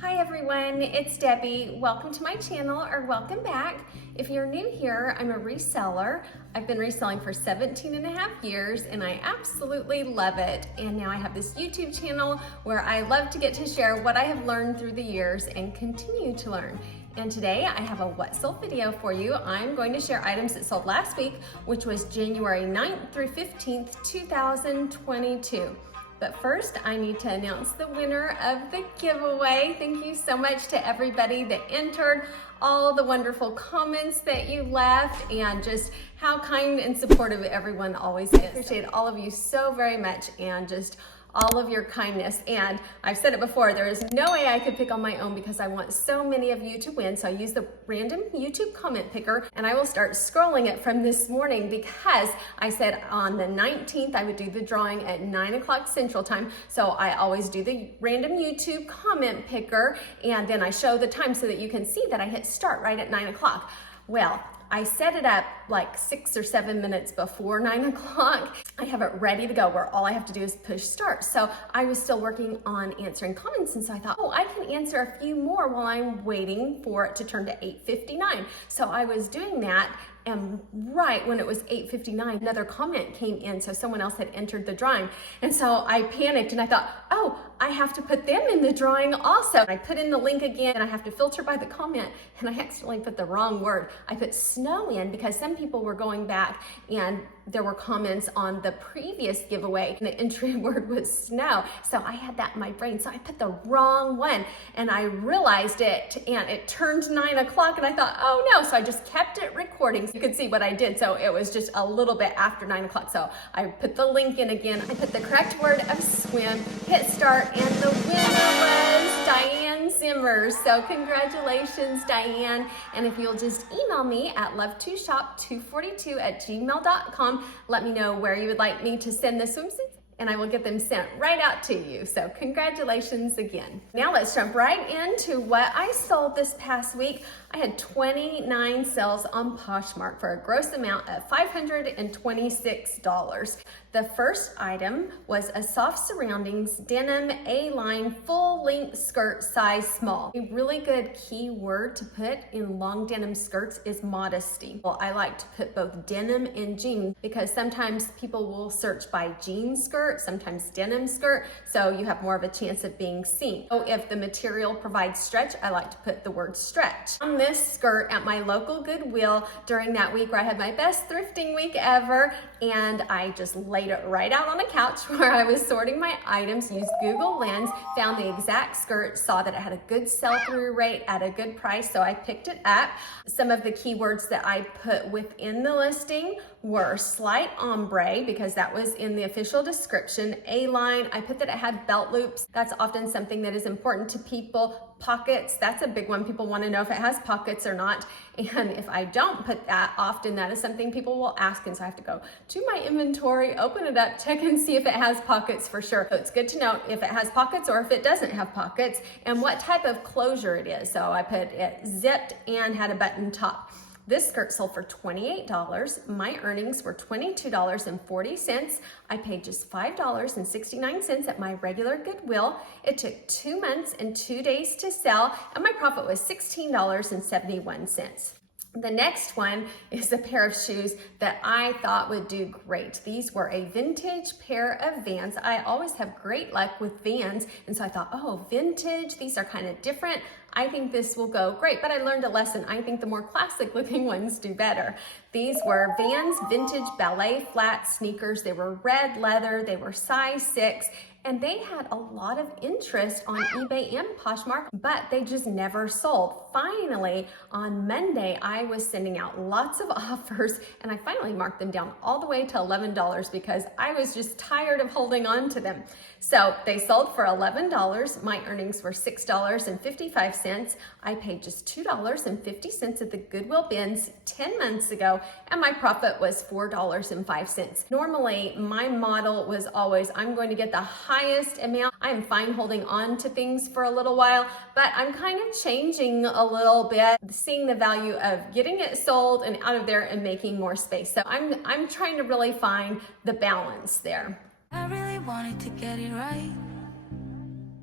Hi everyone, it's Debbie. Welcome to my channel, or welcome back. If you're new here, I'm a reseller. I've been reselling for 17 and a half years and I absolutely love it. And now I have this YouTube channel where I love to get to share what I have learned through the years and continue to learn. And today I have a what sold video for you. I'm going to share items that sold last week, which was January 9th through 15th, 2022. But first, I need to announce the winner of the giveaway. Thank you so much to everybody that entered, all the wonderful comments that you left, and just how kind and supportive everyone always is. I appreciate all of you so very much, and just all of your kindness. And I've said it before, there is no way I could pick on my own because I want so many of you to win. So I use the random YouTube comment picker, and I will start scrolling it from this morning because I said on the 19th I would do the drawing at 9 o'clock Central Time. So I always do the random YouTube comment picker, and then I show the time so that you can see that I hit start right at 9 o'clock. Well, I set it up like 6 or 7 minutes before 9 o'clock. I have it ready to go where all I have to do is push start. So I was still working on answering comments, and so I thought, oh, I can answer a few more while I'm waiting for it to turn to 8:59. So I was doing that, and right when it was 8:59, another comment came in, so someone else had entered the drawing. And so I panicked and I thought, oh, I have to put them in the drawing also. I put in the link again, and I have to filter by the comment, and I accidentally put the wrong word. I put snow in because some people were going back and there were comments on the previous giveaway and the entry word was snow. So I had that in my brain. So I put the wrong one, and I realized it, and it turned 9 o'clock, and I thought, oh no. So I just kept it recording so you could see what I did. So it was just a little bit after 9 o'clock. So I put the link in again. I put the correct word of swim, hit start, and the winner was Diane Zimmer. So congratulations, Diane. And if you'll just email me at love2shop242@gmail.com, let me know where you would like me to send the swimsuits, and I will get them sent right out to you. So congratulations again. Now let's jump right into what I sold this past week. I had 29 sales on Poshmark for a gross amount of $526. The first item was a soft surroundings denim A-line full length skirt size small. A really good key word to put in long denim skirts is modesty. Well, I like to put both denim and jean because sometimes people will search by jean skirt, sometimes denim skirt, so you have more of a chance of being seen. So if the material provides stretch, I like to put the word stretch. On this skirt at my local Goodwill during that week where I had my best thrifting week ever, and I just laid it right out on a couch where I was sorting my items, used Google Lens, found the exact skirt, saw that it had a good sell-through rate at a good price, so I picked it up. Some of the keywords that I put within the listing were slight ombre, because that was in the official description. A-line, I put that it had belt loops. That's often something that is important to people. Pockets, that's a big one. People want to know if it has pockets or not. And if I don't put that, often that is something people will ask. And so I have to go to my inventory, open it up, check and see if it has pockets for sure. So it's good to know if it has pockets or if it doesn't have pockets and what type of closure it is. So I put it zipped and had a button top. This skirt sold for $28. My earnings were $22.40. I paid just $5.69 at my regular Goodwill. It took 2 months and 2 days to sell, and my profit was $16.71. The next one is a pair of shoes that I thought would do great. These were a vintage pair of Vans. I always have great luck with Vans, and so I thought, oh, vintage, these are kind of different. I think this will go great, but I learned a lesson. I think the more classic looking ones do better. These were Vans vintage ballet flat sneakers. They were red leather, they were size 6, and they had a lot of interest on eBay and Poshmark, but they just never sold. Finally, on Monday, I was sending out lots of offers, and I finally marked them down all the way to $11 because I was just tired of holding on to them. So they sold for $11. My earnings were $6.55. I paid just $2.50 at the Goodwill bins 10 months ago, and my profit was $4.05. Normally, my model was always, I'm going to get the highest amount. I'm fine holding on to things for a little while, but I'm kind of changing a little bit, seeing the value of getting it sold and out of there and making more space. So I'm trying to really find the balance there. I really wanted to get it right.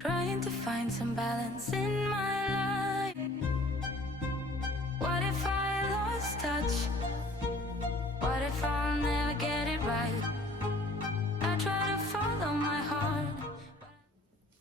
trying to find some balance in my life. What if I lost touch? What if I'll never get it right? I try to follow my heart.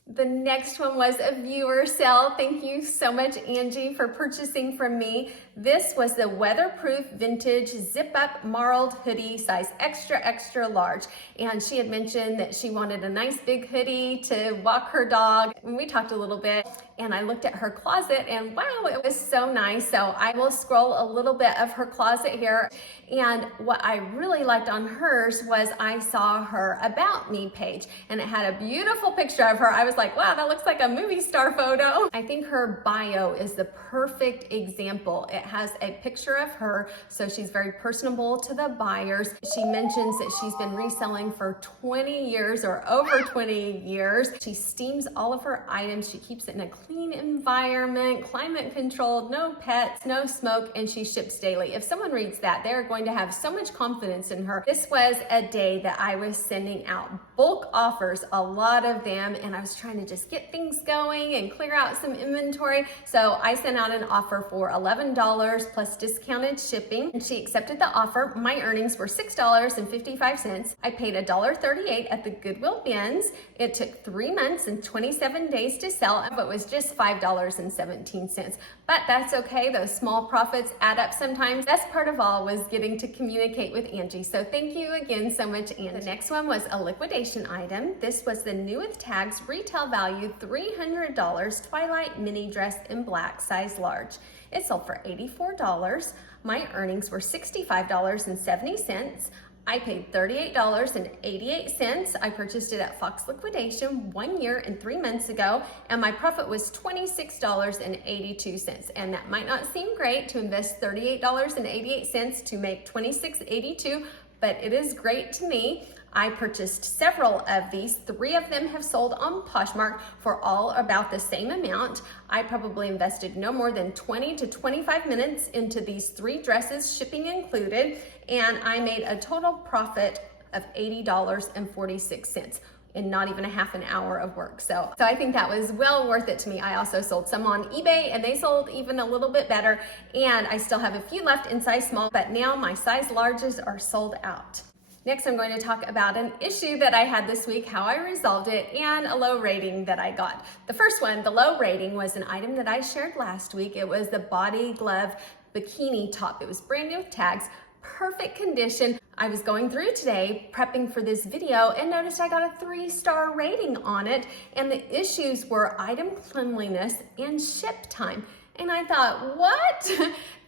The next one was a viewer sale. Thank you so much, Angie, for purchasing from me. This was the weatherproof vintage zip-up marled hoodie, size extra, extra large. And she had mentioned that she wanted a nice big hoodie to walk her dog. And we talked a little bit, and I looked at her closet, and wow, it was so nice. So I will scroll a little bit of her closet here. And what I really liked on hers was I saw her About Me page, and it had a beautiful picture of her. I was like, wow, that looks like a movie star photo. I think her bio is the perfect example. It has a picture of her, so she's very personable to the buyers. She mentions that she's been reselling for 20 years or over 20 years. She steams all of her items. She keeps it in a clean environment, climate controlled, no pets, no smoke, and she ships daily. If someone reads that, they're going to have so much confidence in her. This was a day that I was sending out bulk offers, a lot of them, and I was trying to just get things going and clear out some inventory. So I sent out an offer for $11 plus discounted shipping, and she accepted the offer. My earnings were $6.55. I paid $1.38 at the Goodwill bins. It took 3 months and 27 days to sell, but it was just $5.17. But that's okay. Those small profits add up sometimes. Best part of all was getting to communicate with Angie. So thank you again so much, Angie. The next one was a liquidation item. This was the new with tags, retail value $300 Twilight mini dress in black, size large. It sold for $84. My earnings were $65.70. I paid $38.88. I purchased it at Fox Liquidation 1 year and 3 months ago, and my profit was $26.82. And that might not seem great to invest $38.88 to make $26.82, but it is great to me. I purchased several of these. 3 of them have sold on Poshmark for all about the same amount. I probably invested no more than 20 to 25 minutes into these 3 dresses, shipping included, and I made a total profit of $80.46 in not even a half an hour of work. So I think that was well worth it to me. I also sold some on eBay, and they sold even a little bit better, and I still have a few left in size small, but now my size larges are sold out. Next, I'm going to talk about an issue that I had this week, how I resolved it, and a low rating that I got. The first one, the low rating, was an item that I shared last week. It was the body glove bikini top. It was brand new with tags, perfect condition. I was going through today prepping for this video and noticed I got a 3-star rating on it, and the issues were item cleanliness and ship time. And I thought, what?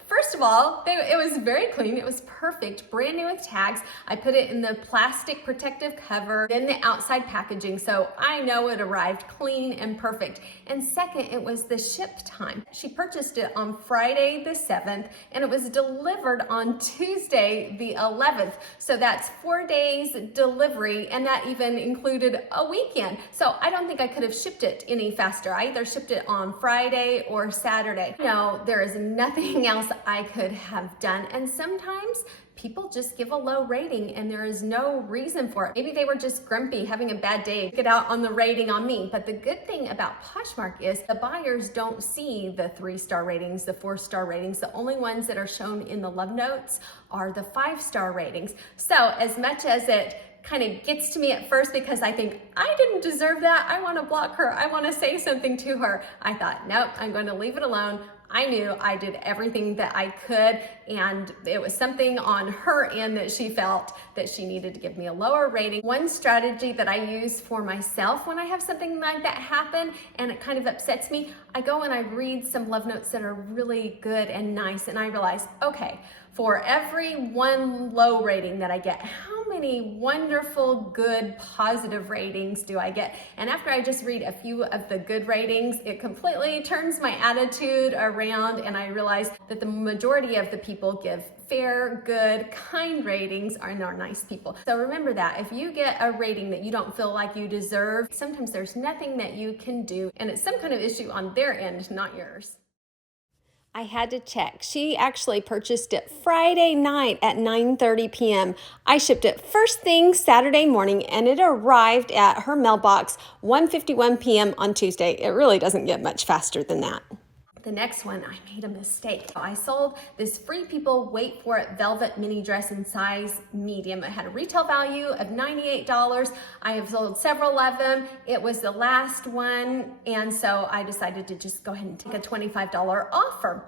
First of all, it was very clean. It was perfect, brand new with tags. I put it in the plastic protective cover, then the outside packaging, so I know it arrived clean and perfect. And second, it was the ship time. She purchased it on Friday the 7th, and it was delivered on Tuesday the 11th. So that's 4 days delivery, and that even included a weekend. So I don't think I could have shipped it any faster. I either shipped it on Friday or Saturday. No, there is nothing else I could have done. And sometimes people just give a low rating and there is no reason for it. Maybe they were just grumpy, having a bad day, get out on the rating on me. But the good thing about Poshmark is the buyers don't see the 3-star ratings, the 4-star ratings. The only ones that are shown in the love notes are the 5-star ratings. So as much as it kind of gets to me at first because I think I didn't deserve that, I want to block her, I want to say something to her, I thought, nope, I'm going to leave it alone. I knew I did everything that I could, and it was something on her end that she felt that she needed to give me a lower rating. One strategy that I use for myself when I have something like that happen and it kind of upsets me, I go and I read some love notes that are really good and nice, and I realize, okay, for every 1 low rating that I get, how many wonderful, good, positive ratings do I get? And after I just read a few of the good ratings, it completely turns my attitude around, and I realize that the majority of the people give fair, good, kind ratings and are nice people. So remember that if you get a rating that you don't feel like you deserve, sometimes there's nothing that you can do, and it's some kind of issue on their end, not yours. I had to check. She actually purchased it Friday night at 9:30 p.m. I shipped it first thing Saturday morning, and it arrived at her mailbox 1:51 p.m. on Tuesday. It really doesn't get much faster than that. The next one, I made a mistake. I sold this Free People, wait for it, velvet mini dress in size medium. It had a retail value of $98. I have sold several of them. It was the last one, and so I decided to just go ahead and take a $25 offer.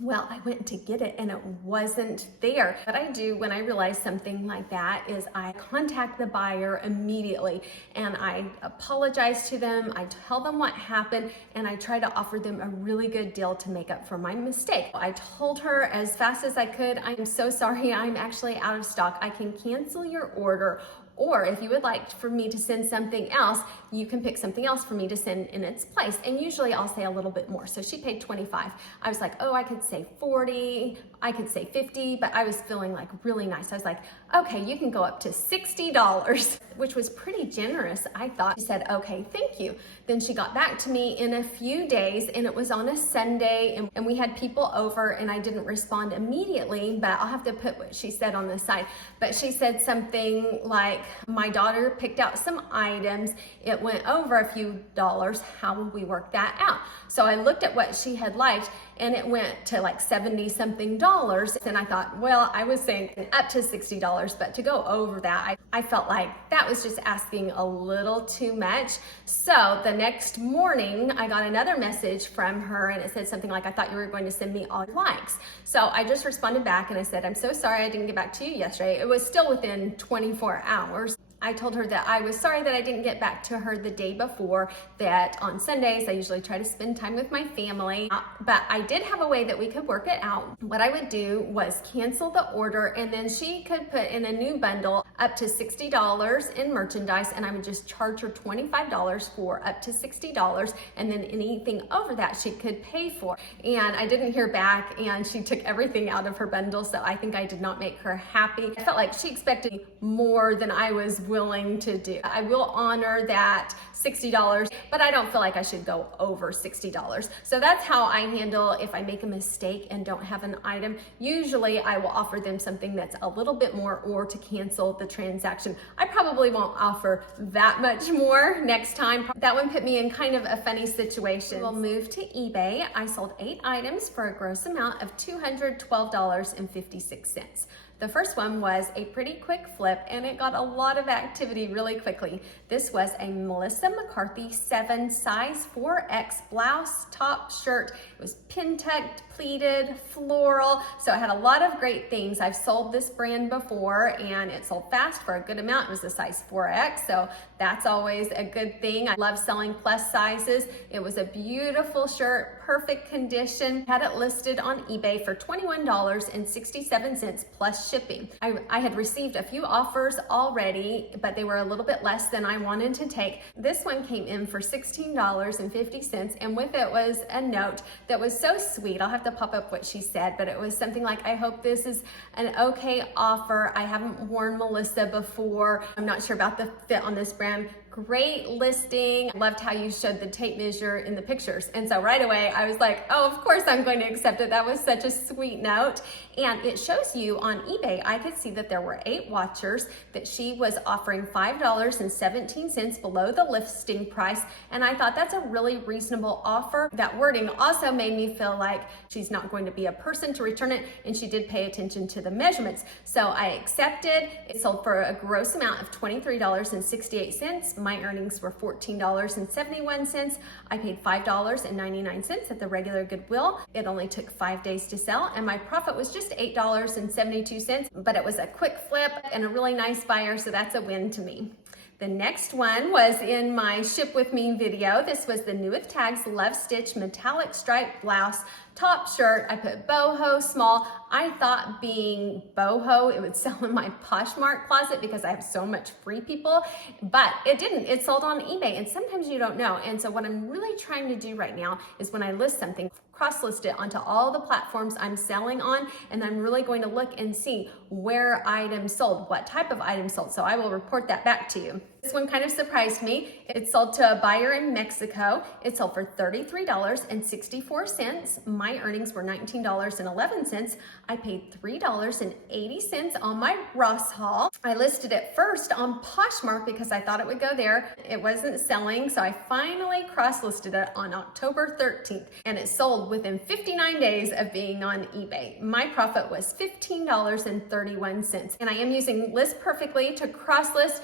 Well, I went to get it and it wasn't there. What I do when I realize something like that is I contact the buyer immediately and I apologize to them. I tell them what happened and I try to offer them a really good deal to make up for my mistake. I told her as fast as I could, I'm so sorry, I'm actually out of stock. I can cancel your order, or if you would like for me to send something else, you can pick something else for me to send in its place. And usually I'll say a little bit more. So she paid $25. I was like, oh, I could say $40, I could say $50, but I was feeling like really nice. I was like, okay, you can go up to $60, which was pretty generous, I thought. She said, okay, thank you. Then she got back to me in a few days, and it was on a Sunday, and we had people over, and I didn't respond immediately, but I'll have to put what she said on the side. But she said something like, my daughter picked out some items, it went over a few dollars, how will we work that out? So I looked at what she had liked, and it went to like 70 something dollars. And I thought, well, I was saying up to $60, but to go over that, I felt like that was just asking a little too much. So the next morning, I got another message from her, and it said something like, I thought you were going to send me all your likes. So I just responded back and I said, I'm so sorry I didn't get back to you yesterday. It was still within 24 hours. I told her that I was sorry that I didn't get back to her the day before, that on Sundays I usually try to spend time with my family, but I did have a way that we could work it out. What I would do was cancel the order, and then she could put in a new bundle up to $60 in merchandise, and I would just charge her $25 for up to $60, and then anything over that she could pay for. And I didn't hear back, and she took everything out of her bundle, so I think I did not make her happy. I felt like she expected more than I was willing to do. I will honor that $60, but I don't feel like I should go over $60. So that's how I handle if I make a mistake and don't have an item. Usually I will offer them something that's a little bit more, or to cancel the transaction. I probably won't offer that much more next time. That one put me in kind of a funny situation. We'll move to eBay. I sold 8 items for a gross amount of $212.56. The first one was a pretty quick flip, and it got a lot of activity really quickly. This was a Melissa McCarthy 7 size 4X blouse top shirt. It was pin-tucked, pleated, floral, so it had a lot of great things. I've sold this brand before, and it sold fast for a good amount. It was a size 4X, so that's always a good thing. I love selling plus sizes. It was a beautiful shirt, perfect condition. Had it listed on eBay for $21.67 plus shipping. I had received a few offers already, but they were a little bit less than I wanted to take. This one came in for $16.50, and with it was a note that was so sweet. I'll have to pop up what she said, but it was something like, I hope this is an okay offer. I haven't worn Melissa before. I'm not sure about the fit on this brand. Great listing. Loved how you showed the tape measure in the pictures. And so right away I was like, oh, of course I'm going to accept it. That was such a sweet note. And it shows you on eBay, I could see that there were 8 watchers, that she was offering $5.17 below the listing price. And I thought that's a really reasonable offer. That wording also made me feel like she's not going to be a person to return it, and she did pay attention to the measurements. So I accepted. It sold for a gross amount of $23.68. My earnings were $14.71. I paid $5.99 at the regular Goodwill. It only took 5 days to sell, and my profit was just $8.72, but it was a quick flip and a really nice buyer, so that's a win to me. The next one was in my Ship With Me video. This was the New With Tags Love Stitch Metallic Striped Blouse top shirt. I put boho small. I thought being boho, it would sell in my Poshmark closet because I have so much Free People, but it didn't. It sold on eBay, and sometimes you don't know. And so what I'm really trying to do right now is when I list something, cross-list it onto all the platforms I'm selling on, and I'm really going to look and see where items sold, what type of items sold. So I will report that back to you. This one kind of surprised me. It sold to a buyer in Mexico. It sold for $33.64. My earnings were $19.11. I paid $3.80 on my Ross haul. I listed it first on Poshmark because I thought it would go there. It wasn't selling, so I finally cross-listed it on October 13th, and it sold within 59 days of being on eBay. My profit was $15.31, and I am using List Perfectly to cross-list.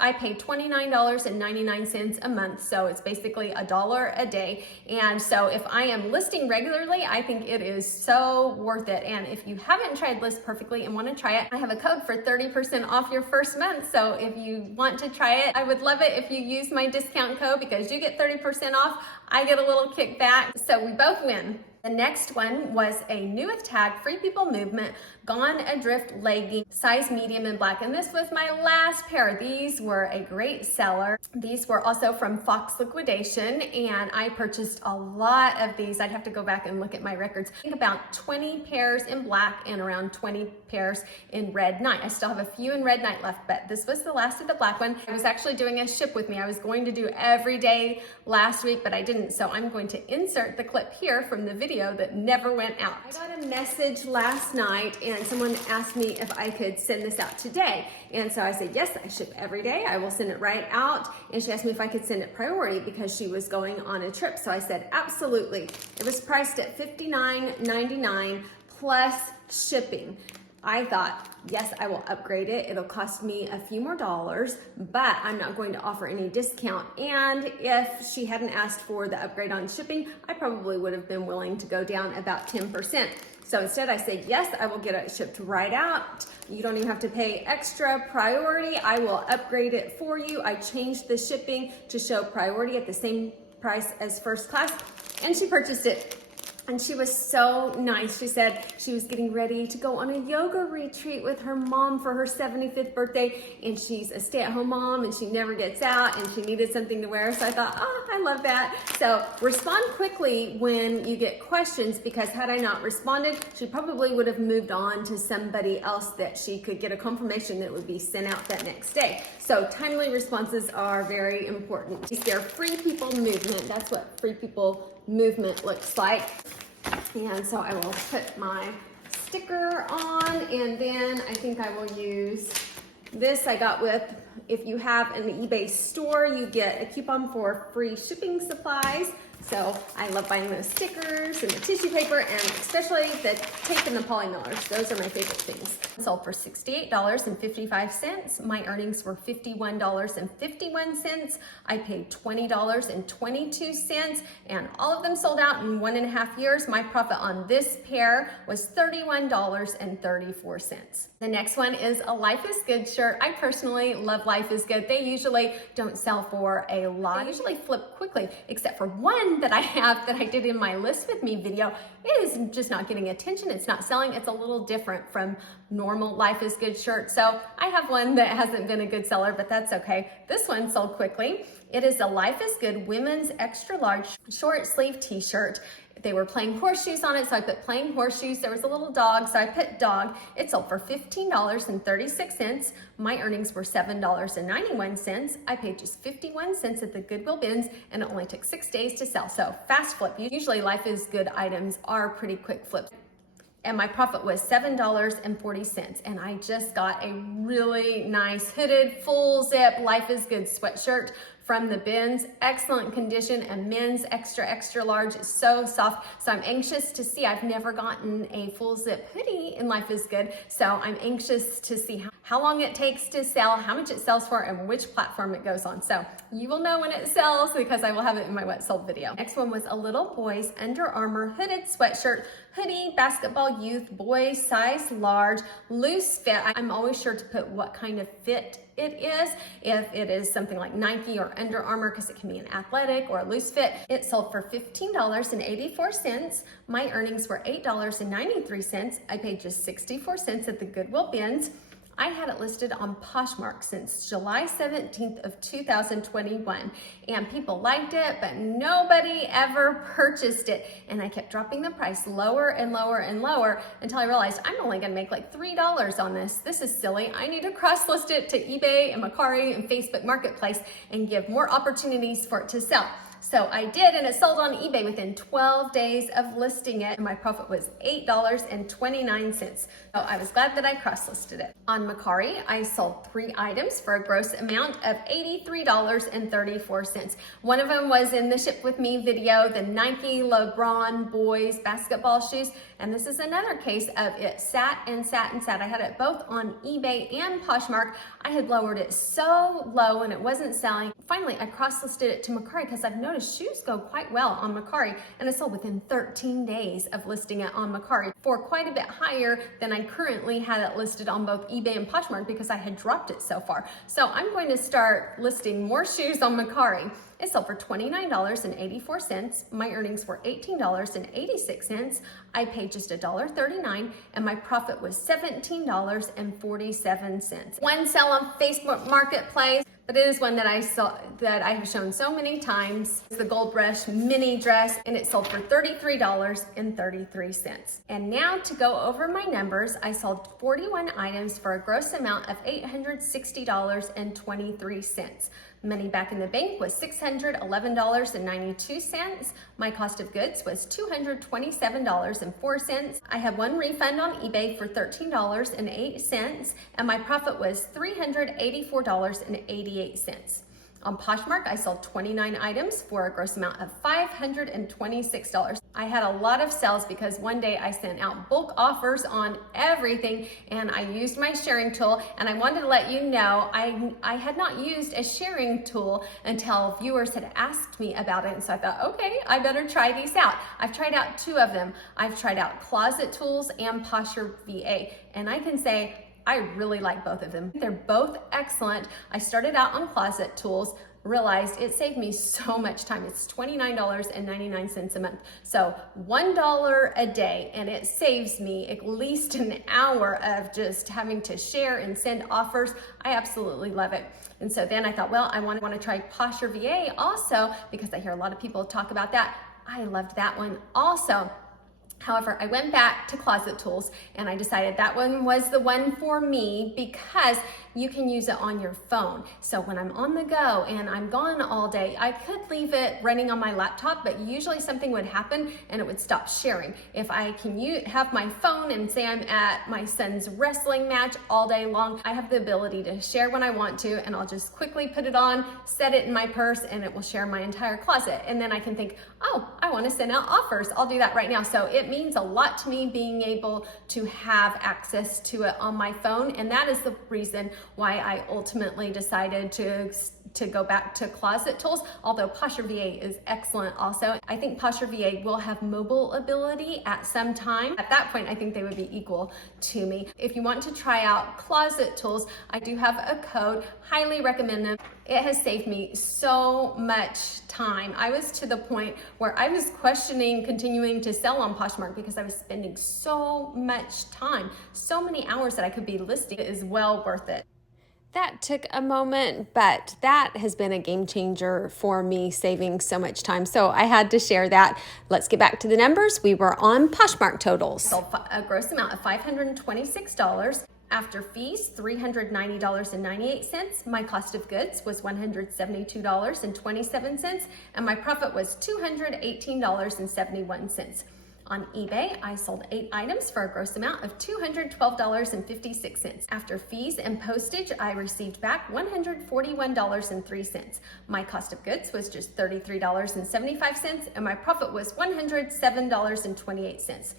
I paid $29.99 a month, so it's basically $1 a day. And so if I am listing regularly, I think it is so worth it. And if you haven't tried List Perfectly and want to try it, I have a code for 30% off your first month. So if you want to try it, I would love it if you use my discount code because you get 30% off. I get a little kickback, so we both win. The next one was a new with tag, Free People Movement, Gone Adrift legging, size medium in black. And this was my last pair. These were a great seller. These were also from Fox Liquidation, and I purchased a lot of these. I'd have to go back and look at my records. I think about 20 pairs in black and around 20 pairs in red night. I still have a few in red night left, but this was the last of the black one. I was actually doing a ship with me. I was going to do every day last week, but I didn't. So I'm going to insert the clip here from the video that never went out. I got a message last night and someone asked me if I could send this out today. And so I said, yes, I ship every day. I will send it right out. And she asked me if I could send it priority because she was going on a trip. So I said, absolutely. It was priced at $59.99 plus shipping. I thought, yes, I will upgrade it. It'll cost me a few more dollars, but I'm not going to offer any discount. And if she hadn't asked for the upgrade on shipping, I probably would have been willing to go down about 10%. So instead I said, yes, I will get it shipped right out. You don't even have to pay extra priority. I will upgrade it for you. I changed the shipping to show priority at the same price as first class, and she purchased it. And she was so nice. She said she was getting ready to go on a yoga retreat with her mom for her 75th birthday. And she's a stay-at-home mom and she never gets out and she needed something to wear. So I thought, oh, I love that. So respond quickly when you get questions, because had I not responded, she probably would have moved on to somebody else that she could get a confirmation that would be sent out that next day. So timely responses are very important. They're Free People Movement. That's what Free People Movement looks like. And so I will put my sticker on, and then I think I will use this. I got with, if you have an eBay store, you get a coupon for free shipping supplies. So I love buying those stickers and the tissue paper, and especially the tape and the Polymailers. Those are my favorite things. It sold for $68.55. My earnings were $51.51. I paid $20.22, and all of them sold out in 1.5 years. My profit on this pair was $31.34. The next one is a Life is Good shirt. I personally love Life is Good. They usually don't sell for a lot. They usually flip quickly, except for one that I have that I did in my List With Me video. It is just not getting attention. It's not selling. It's a little different from normal Life is Good shirts. So I have one that hasn't been a good seller, but that's okay. This one sold quickly. It is a Life is Good women's extra large short sleeve t-shirt. They were playing horseshoes on it, so I put playing horseshoes. There was a little dog, so I put dog. It sold for $15.36. My earnings were $7.91. I paid just 51 cents at the Goodwill bins, and it only took 6 days to sell. So fast flip. Usually Life is Good items are pretty quick flip. And my profit was $7.40. And I just got a really nice hooded full zip Life is Good sweatshirt from the bins. Excellent condition, a men's extra large. It's so soft. So I'm anxious to see. I've never gotten a full zip hoodie in Life is Good. So I'm anxious to see how long it takes to sell, how much it sells for, and which platform it goes on. So you will know when it sells because I will have it in my what sold video. Next one was a little boy's Under Armour hooded sweatshirt. Hoodie, basketball youth, boy, size large, loose fit. I'm always sure to put what kind of fit it is. If it is something like Nike or Under Armour, because it can be an athletic or a loose fit. It sold for $15.84. My earnings were $8.93. I paid just 64 cents at the Goodwill bins. I had it listed on Poshmark since July 17th of 2021, and people liked it, but nobody ever purchased it. And I kept dropping the price lower and lower and lower until I realized I'm only gonna make like $3 on this. This is silly. I need to cross-list it to eBay and Mercari and Facebook Marketplace and give more opportunities for it to sell. So I did, and it sold on eBay within 12 days of listing it, and my profit was $8.29. So I was glad that I cross-listed it. On Mercari, I sold 3 items for a gross amount of $83.34. One of them was in the Ship With Me video, the Nike LeBron boys basketball shoes, and this is another case of it sat and sat and sat. I had it both on eBay and Poshmark. I had lowered it so low and it wasn't selling. Finally, I cross-listed it to Mercari because I've noticed shoes go quite well on Mercari, and it sold within 13 days of listing it on Mercari for quite a bit higher than I currently had it listed on both eBay and Poshmark because I had dropped it so far. So I'm going to start listing more shoes on Mercari. It sold for $29.84. My earnings were $18.86. I paid just $1.39, and my profit was $17.47. One sell on Facebook Marketplace, but it is one that I have shown so many times. It's the Gold Rush mini dress, and it sold for $33.33. And now to go over my numbers, I sold 41 items for a gross amount of $860.23. Money back in the bank was $611.92. My cost of goods was $227.04. I had one refund on eBay for $13.08, and my profit was $384.88. On Poshmark, I sold 29 items for a gross amount of $526. I had a lot of sales because one day I sent out bulk offers on everything, and I used my sharing tool, and I wanted to let you know I had not used a sharing tool until viewers had asked me about it, and so I thought, okay, I better try these out. I've tried out 2 of them. I've tried out Closet Tools and Posture VA, and I can say I really like both of them. They're both excellent. I started out on Closet Tools, realized it saved me so much time. It's $29.99 a month. So $1 a day, and it saves me at least an hour of just having to share and send offers. I absolutely love it. And so then I thought, well, I want to try Posture VA also because I hear a lot of people talk about that. I loved that one also. However, I went back to Closet Tools and I decided that one was the one for me because you can use it on your phone. So when I'm on the go and I'm gone all day, I could leave it running on my laptop, but usually something would happen and it would stop sharing. If I can have my phone and say I'm at my son's wrestling match all day long, I have the ability to share when I want to, and I'll just quickly put it on, set it in my purse, and it will share my entire closet. And then I can think, oh, I want to send out offers. I'll do that right now. So it means a lot to me being able to have access to it on my phone, and that is the reason why I ultimately decided to go back to Closet Tools, although Posture VA is excellent also. I think Posture VA will have mobile ability at some time. At that point, I think they would be equal to me. If you want to try out Closet Tools, I do have a code, highly recommend them. It has saved me so much time. I was to the point where I was questioning continuing to sell on Poshmark because I was spending so much time, so many hours that I could be listing. It is well worth it. That took a moment, but that has been a game changer for me, saving so much time. So I had to share that. Let's get back to the numbers. We were on Poshmark totals. Sold a gross amount of $526. After fees, $390.98. My cost of goods was $172.27, and my profit was $218.71. On eBay, I sold 8 items for a gross amount of $212.56. After fees and postage, I received back $141.03. My cost of goods was just $33.75, and my profit was $107.28.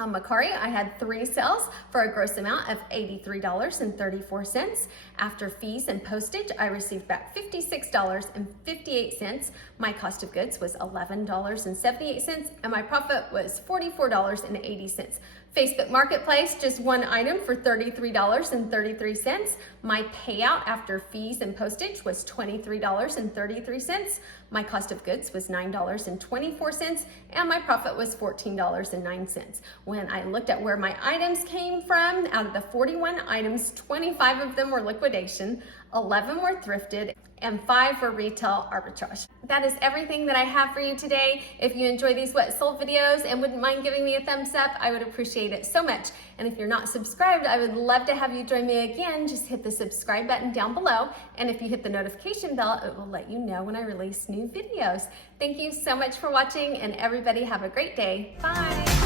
On Mercari, I had 3 sales for a gross amount of $83.34. After fees and postage, I received back $56.58. My cost of goods was $11.78, and my profit was $44.80. Facebook Marketplace, just one item for $33.33. My payout after fees and postage was $23.33. My cost of goods was $9.24, and my profit was $14.09. When I looked at where my items came from, out of the 41 items, 25 of them were liquidation, 11 were thrifted, and 5 were retail arbitrage. That is everything that I have for you today. If you enjoy these what sold videos and wouldn't mind giving me a thumbs up, I would appreciate it so much. And if you're not subscribed, I would love to have you join me again. Just hit the subscribe button down below. And if you hit the notification bell, it will let you know when I release new videos. Thank you so much for watching, and everybody have a great day. Bye.